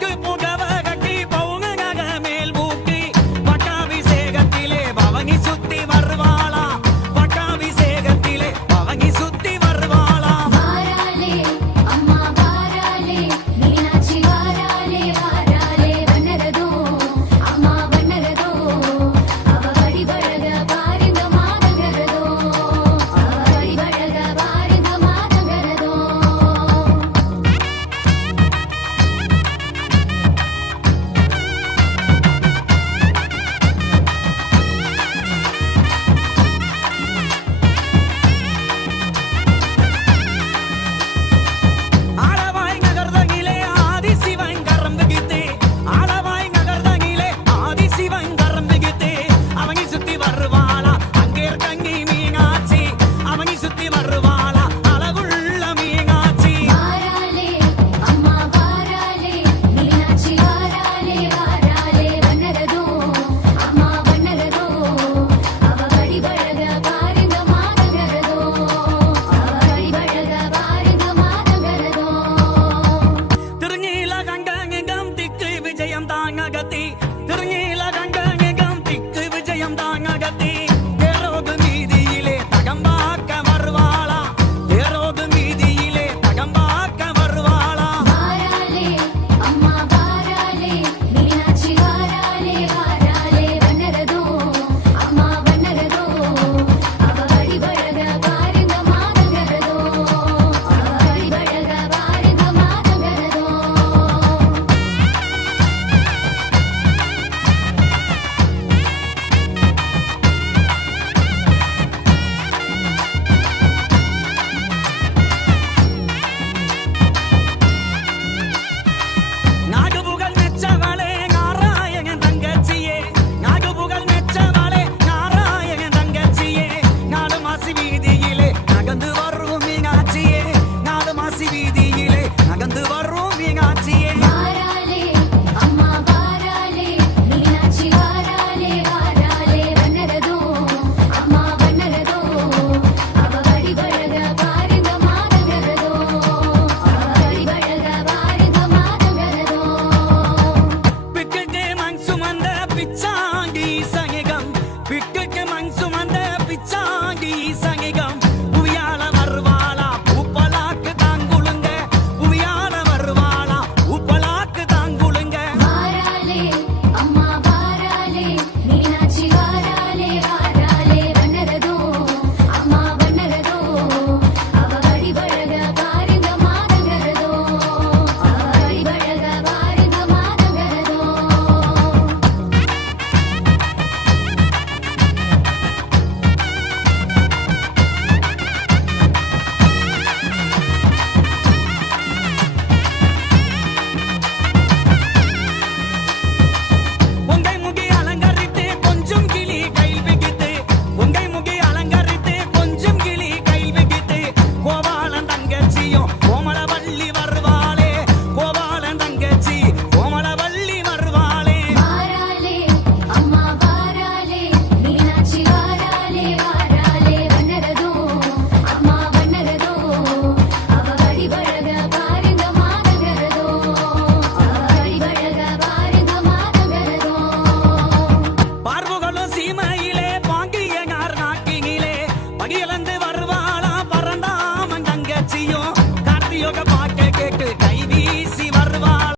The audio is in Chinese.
根不